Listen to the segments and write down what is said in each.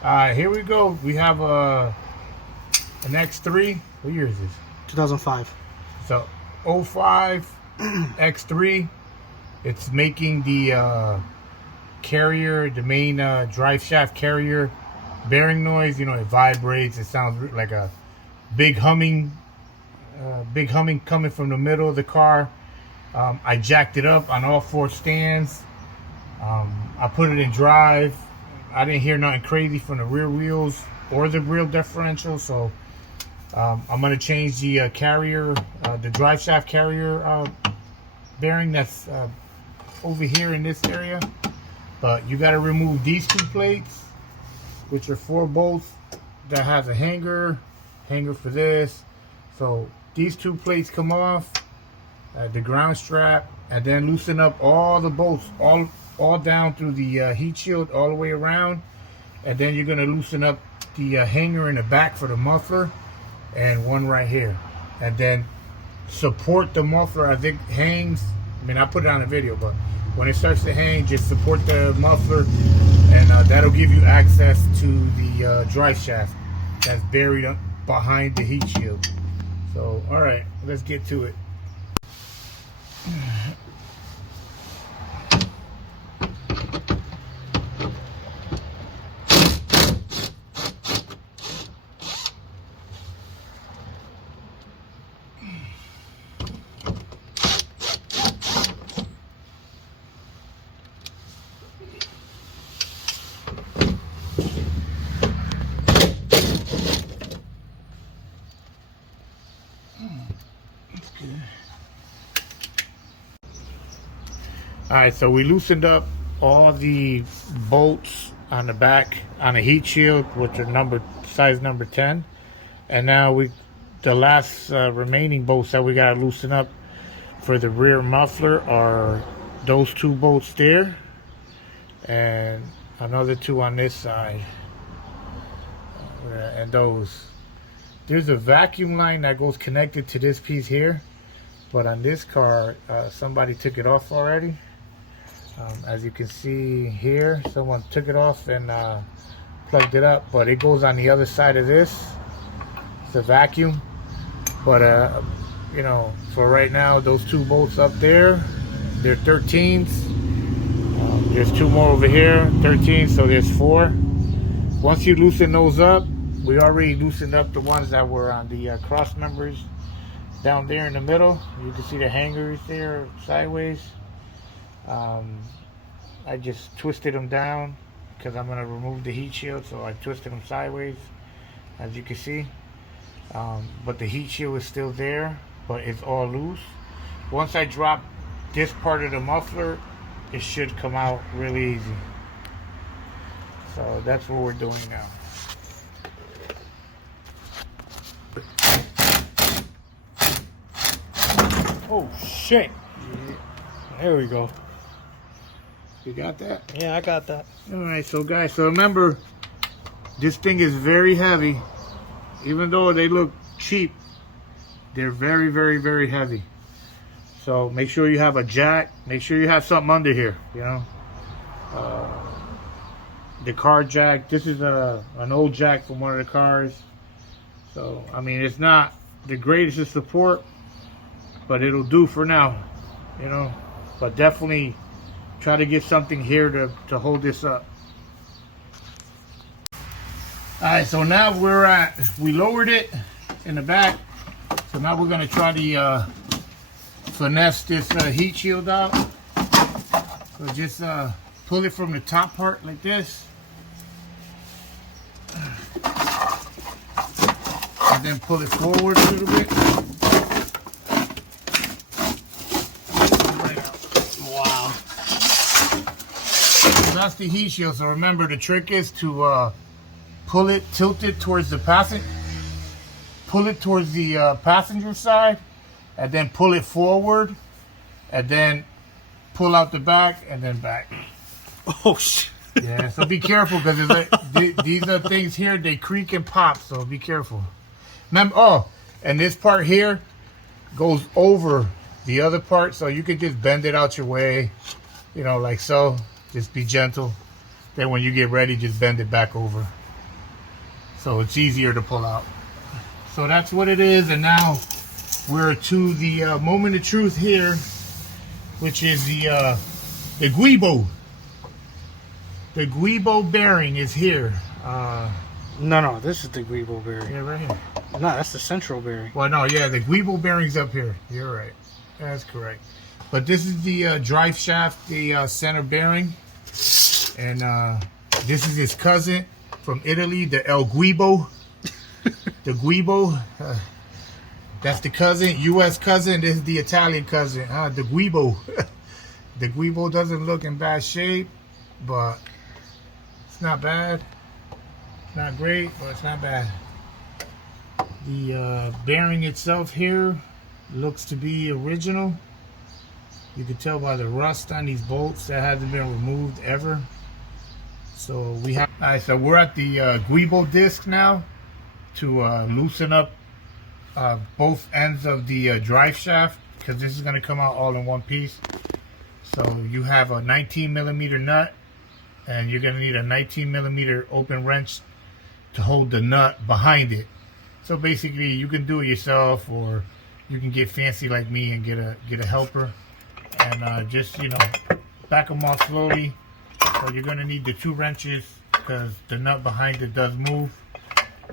Here we go. We have an X3. What year is this? 2005. So 05 X3. It's making the carrier, the main drive shaft carrier bearing noise. You know, it vibrates. It sounds like a big humming coming from the middle of the car. I jacked it up on all four stands. I put it in drive. I didn't hear nothing crazy from the rear wheels or the rear differential, so I'm going to change the carrier, the drive shaft carrier bearing that's over here in this area. But you got to remove these two plates, which are 4 bolts that has a hanger for this. So these 2 plates come off, the ground strap, and then loosen up all the bolts, all down through the heat shield all the way around. And then you're going to loosen up the hanger in the back for the muffler, and one right here. And then support the muffler as it hangs. I mean, I put it on the video, but when it starts to hang, just support the muffler, and that'll give you access to the drive shaft that's buried up behind the heat shield. So, all right, let's get to it. Alright, so we loosened up all the bolts on the back on the heat shield, which are size number 10. And now the last remaining bolts that we got to loosen up for the rear muffler are those 2 bolts there, and another 2 on this side. And there's a vacuum line that goes connected to this piece here, but on this car somebody took it off already. As you can see here, someone took it off and plugged it up, but it goes on the other side of this. It's a vacuum, but you know, for right now, those 2 bolts up there, they're 13s. There's 2 more over here, 13, so there's 4. Once you loosen those up, we already loosened up the ones that were on the cross members down there in the middle. You can see the hangers there sideways. I just twisted them down because I'm going to remove the heat shield, so I twisted them sideways, as you can see. But the heat shield is still there, but it's all loose. Once I drop this part of the muffler, it should come out really easy. So that's what we're doing now. Oh shit! Yeah. There we go. You got that? Yeah, I got that. Alright, so guys, so remember, this thing is very heavy. Even though they look cheap, they're very, very, very heavy. So make sure you have a jack. Make sure you have something under here, you know. The car jack. This is an old jack from one of the cars. So, I mean, it's not the greatest of support, but it'll do for now, you know. But definitely try to get something here to hold this up. Alright, so now we lowered it in the back. So now we're going to try to finesse this heat shield out. So just pull it from the top part like this. And then pull it forward a little bit. Wow. So that's the heat shield. So remember, the trick is to pull it, tilt it towards the passenger, pull it towards the passenger side, and then pull it forward, and then pull out the back, and then back. Oh shit. Yeah, so be careful, because these are things here, they creak and pop, so be careful. Remember, oh, and this part here goes over the other part, so you can just bend it out your way, you know, like so. Just be gentle. Then when you get ready, just bend it back over. so it's easier to pull out. So that's what it is. And now we're to the moment of truth here, which is the Guibo. The Guibo bearing is here. No, this is the Guibo bearing. Yeah, right here. No, that's the central bearing. Well, no, yeah, the Guibo bearing's up here. You're right. That's correct. But this is the drive shaft, the center bearing. And this is his cousin from Italy, the El Guibo. The Guibo. That's the cousin, U.S. cousin. This is the Italian cousin, the Guibo. The Guibo doesn't look in bad shape, but it's not bad. It's not great, but it's not bad. The bearing itself here looks to be original. You can tell by the rust on these bolts that hasn't been removed ever. So we have. All right, so we're at the Guibo disc now to loosen up both ends of the drive shaft, because this is going to come out all in one piece. So you have a 19mm nut, and you're going to need a 19mm open wrench to hold the nut behind it. So basically, you can do it yourself, or you can get fancy like me and get a helper, and just, you know, back them off slowly. So you're going to need the 2 wrenches because the nut behind it does move,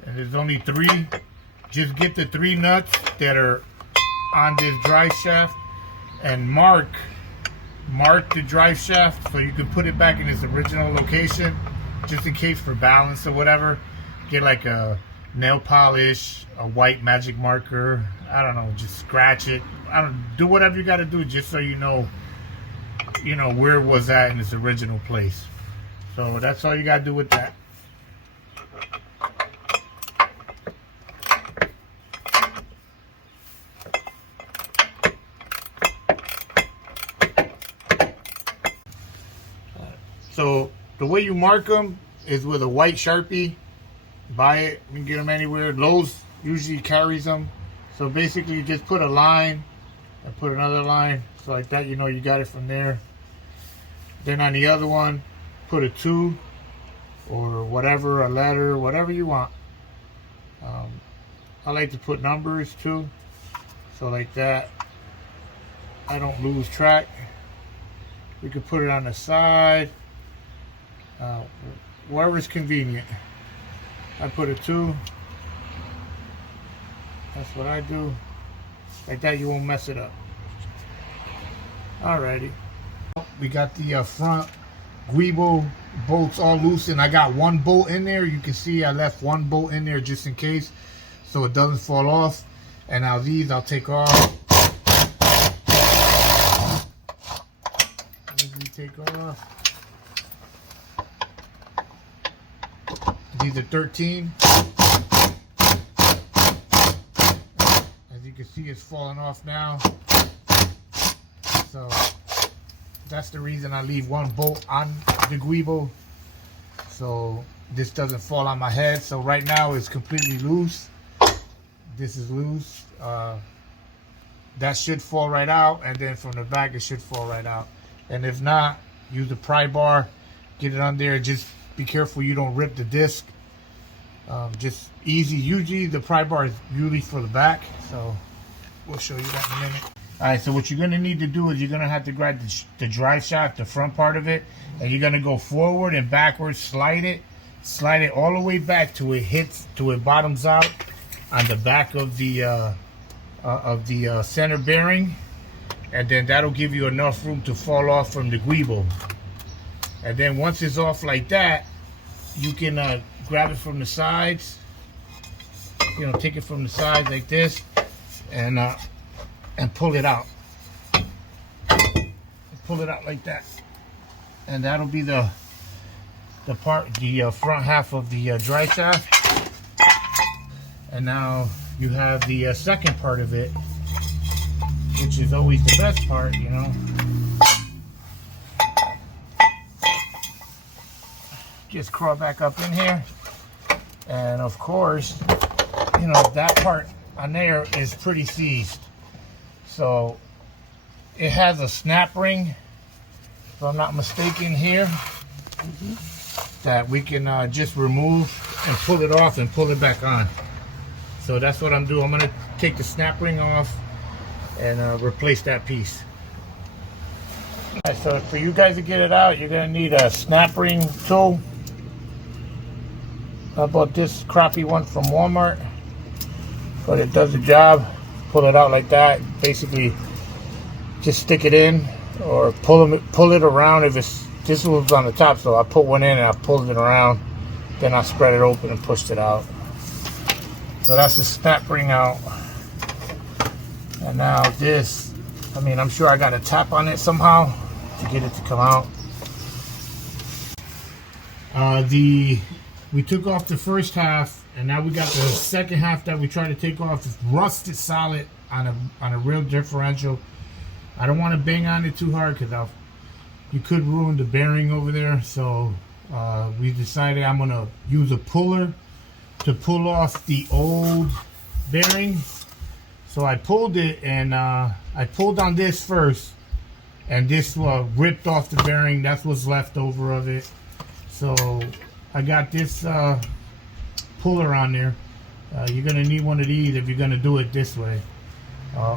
and there's only 3. Just get the 3 nuts that are on this drive shaft and mark the drive shaft so you can put it back in its original location, just in case for balance or whatever. Get like a nail polish, a white magic marker, I don't know, just scratch it. Do whatever you got to do just so you know where it was at in its original place. So that's all you got to do with that. So the way you mark them is with a white Sharpie. Buy it, you can get them anywhere. Lowe's usually carries them. So basically you just put a line and put another line. So like that, you know you got it from there. Then on the other one, put a 2 or whatever, a letter, whatever you want. I like to put numbers too. So like that, I don't lose track. We could put it on the side. Wherever's convenient. I put a 2. That's what I do. Like that, you won't mess it up. Alrighty. We got the front Guibo bolts all loose, and I got 1 bolt in there. You can see I left 1 bolt in there just in case, so it doesn't fall off. And now these I'll take off. These take off. These are 13. As you can see, it's falling off now. So that's the reason I leave 1 bolt on the Guibo, so this doesn't fall on my head. So right now it's completely loose. This is loose. That should fall right out, and then from the back it should fall right out. And if not, use a pry bar, get it on there. Just be careful you don't rip the disc. Just easy. Usually the pry bar is usually for the back, so we'll show you that in a minute. Alright, so what you're going to need to do is you're going to have to grab the drive shaft, the front part of it, and you're going to go forward and backwards, slide it all the way back till it bottoms out on the back of the center bearing, and then that'll give you enough room to fall off from the Guibo. And then once it's off like that, you can grab it from the sides, take it from the sides like this, and pull it out. Pull it out like that, and that'll be the front half of the drive shaft. And now you have the second part of it, which is always the best part, Just crawl back up in here, and of course, that part on there is pretty seized. So it has a snap ring, if I'm not mistaken here. that we can just remove and pull it off and pull it back on. So that's what I'm doing. I'm gonna take the snap ring off and replace that piece. All right, so for you guys to get it out, you're gonna need a snap ring tool. How about this crappy one from Walmart? But it does the job. Pull it out like that. Basically, just stick it in or pull it around. If it's this one's on the top, so I put one in and I pulled it around. Then I spread it open and pushed it out. So that's the snap ring out. And now this, I mean, I'm sure I got to tap on it somehow to get it to come out. We took off the first half, and now we got the second half that we tried to take off. It's rusted solid on a real differential. I don't want to bang on it too hard because you could ruin the bearing over there. So we decided I'm gonna use a puller to pull off the old bearing. So I pulled it, and I pulled on this first, and this ripped off the bearing. That's what's left over of it. So I got this puller on there. You're gonna need one of these if you're gonna do it this way,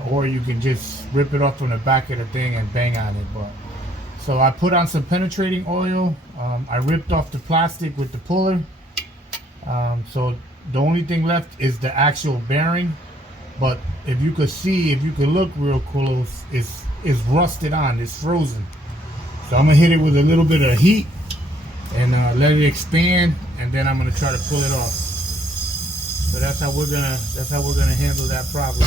or you can just rip it off from the back of the thing and bang on it. But so I put on some penetrating oil. I ripped off the plastic with the puller. So the only thing left is the actual bearing. But if you could see, if you could look real close, it's rusted on. It's frozen. So I'm gonna hit it with a little bit of heat and let it expand, and then I'm gonna try to pull it off. So that's how we're gonna handle that problem.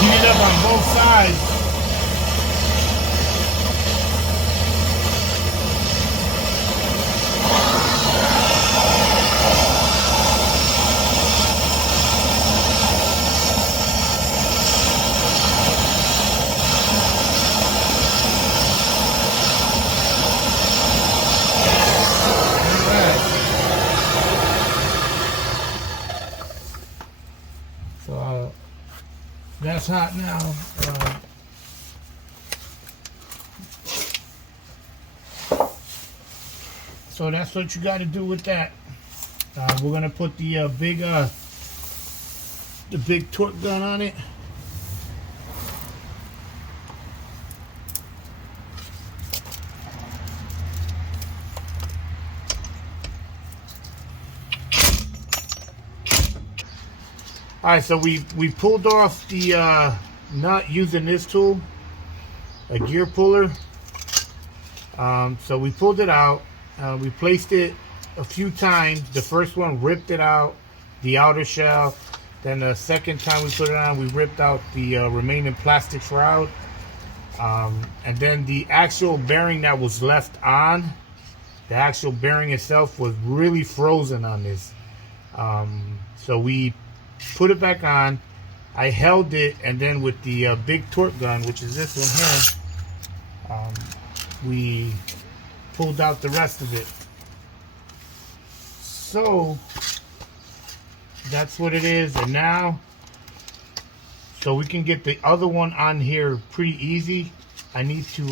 Heat it up on both sides. So that's hot now. So that's what you got to do with that. We're gonna put the big torque gun on it. All right, so we pulled off the nut using this tool, a gear puller. So we pulled it out. We placed it a few times. The first one ripped it out, the outer shell. Then the second time we put it on, we ripped out the remaining plastic shroud. And then the actual bearing that was left on, the actual bearing itself was really frozen on this. So we put it back on. I held it, and then with the big torque gun, which is this one here, we pulled out the rest of it. So that's what it is. And now, so we can get the other one on here pretty easy. I need to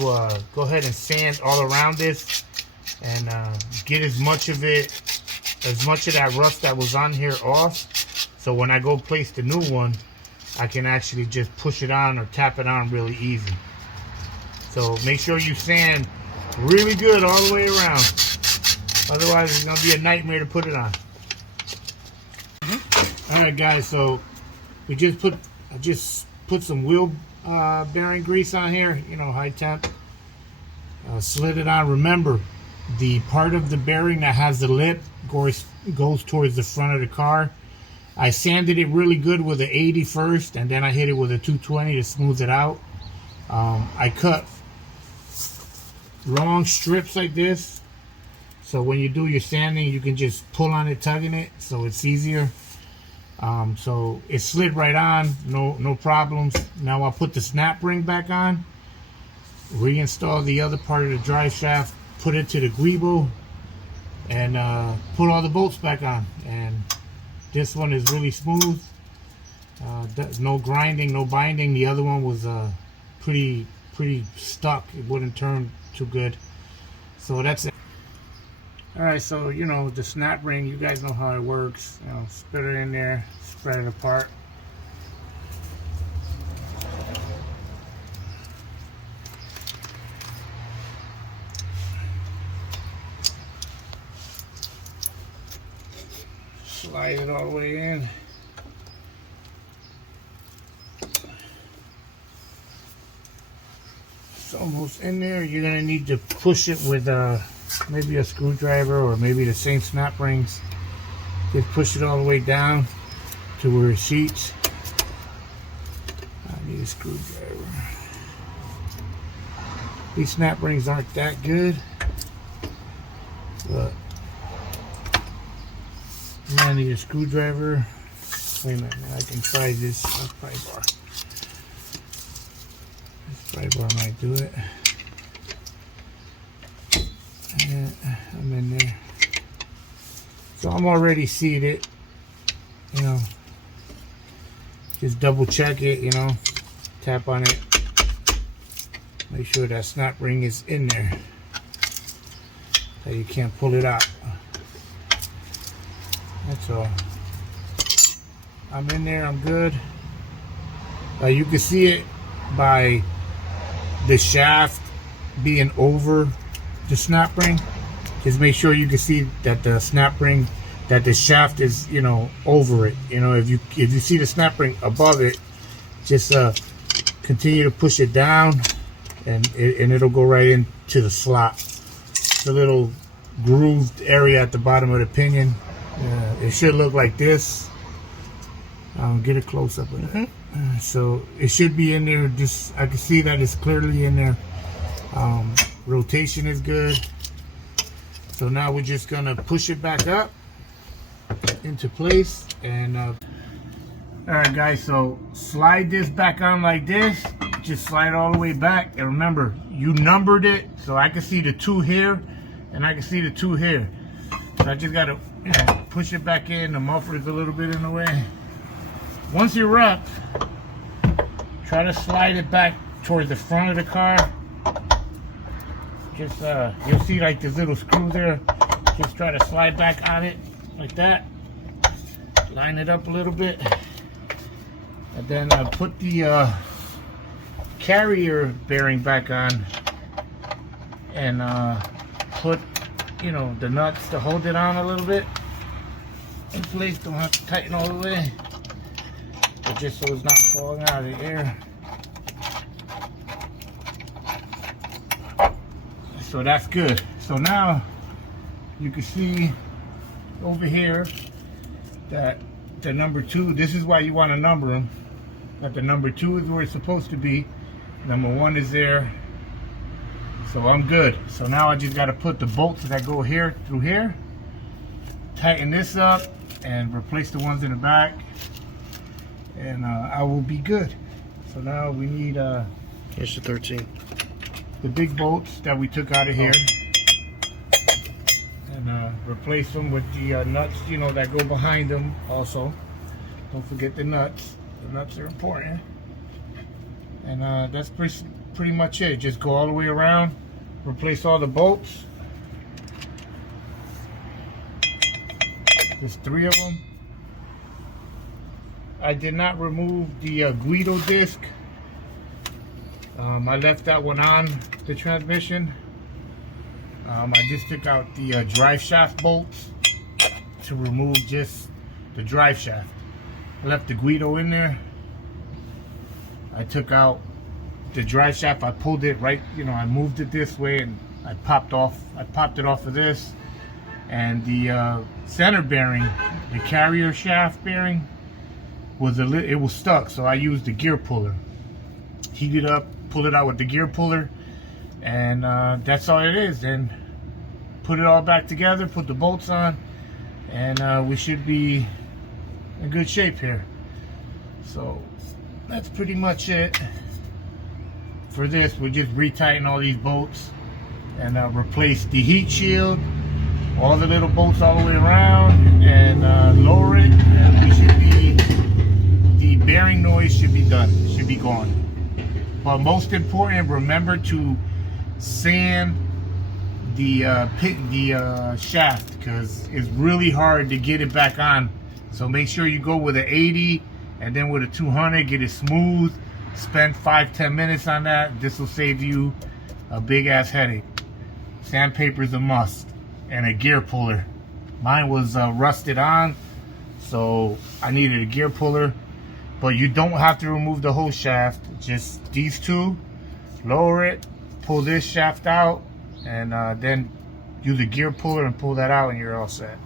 go ahead and sand all around this and get as much of that rust that was on here off. So when I go place the new one, I can actually just push it on or tap it on really easy. So make sure you sand really good all the way around. Otherwise, it's going to be a nightmare to put it on. Alright guys, so I just put some wheel bearing grease on here, you know, high temp. Slid it on. Remember, the part of the bearing that has the lip goes towards the front of the car. I sanded it really good with an 80 first, and then I hit it with a 220 to smooth it out. I cut long strips like this, so when you do your sanding, you can just pull on it, tugging it, so it's easier. So it slid right on, no problems. Now I'll put the snap ring back on, reinstall the other part of the drive shaft, put it to the guibo, and put all the bolts back on. And this one is really smooth. No grinding, no binding. The other one was pretty stuck. It wouldn't turn too good. So that's it. All right, so you know the snap ring, you guys know how it works. You know, split it in there, spread it apart. Slide it all the way in. It's almost in there. You're gonna need to push it with maybe a screwdriver or maybe the same snap rings. Just push it all the way down to where it sheets. I need a screwdriver. These snap rings aren't that good, but I need a screwdriver. Wait a minute, I can try this pry bar. This pry bar might do it. Yeah, I'm in there. So I'm already seated. You know, just double check it. You know, tap on it. Make sure that snap ring is in there, that you can't pull it out. That's all. I'm in there, I'm good. You can see it by the shaft being over the snap ring. Just make sure you can see that the snap ring, that the shaft is, you know, over it. You know, if you see the snap ring above it, just continue to push it down, and it'll go right into the slot. The little grooved area at the bottom of the pinion. It should look like this. Get a close up of it. So it should be in there. Just I can see that it's clearly in there. Rotation is good. So now we're just gonna push it back up into place. And all right, guys. So slide this back on like this. Just slide all the way back. And remember, you numbered it, so I can see the 2 here, and I can see the 2 here. So I just gotta, you know, push it back in. The muffler's a little bit in the way. Once you're up, try to slide it back towards the front of the car. Just you'll see like this little screw there. Just try to slide back on it like that. Line it up a little bit, and then put the carrier bearing back on, and put, you know, the nuts to hold it on a little bit in place. Don't have to tighten all the way, but just so it's not falling out of the air. So that's good. So now you can see over here that the number 2, this is why you want to number them, that the number 2 is where it's supposed to be. Number 1 is there. So I'm good. So now I just got to put the bolts that go here through here, tighten this up, and replace the ones in the back, and I will be good. So now we need here's the 13. The big bolts that we took out of here, and replace them with the nuts, you know, that go behind them. Also, don't forget the nuts. The nuts are important. And that's pretty much it. Just go all the way around, replace all the bolts. There's 3 of them. I did not remove the Guido disc. I left that one on the transmission. I just took out the Driveshaft bolts to remove just the Driveshaft. I left the Guido in there. I took out the Driveshaft. I pulled it right, you know, I moved it this way, and I popped it off of this. And the center bearing, the carrier shaft bearing, it was stuck, so I used the gear puller. Heat it up, pull it out with the gear puller, and that's all it is. Then put it all back together, put the bolts on, and we should be in good shape here. So that's pretty much it for this. We'll just retighten all these bolts and replace the heat shield all the little bolts all the way around, and lower it, and we should be, the bearing noise should be done, should be gone. But most important, remember to sand the shaft, because it's really hard to get it back on. So make sure you go with an 80 and then with a 200, get it smooth. Spend 5-10 minutes on that. This will save you a big ass headache. Sandpaper is a must, and a gear puller. Mine was rusted on, so I needed a gear puller. But you don't have to remove the whole shaft, just these two. Lower it, pull this shaft out, and then use a gear puller and pull that out, and you're all set.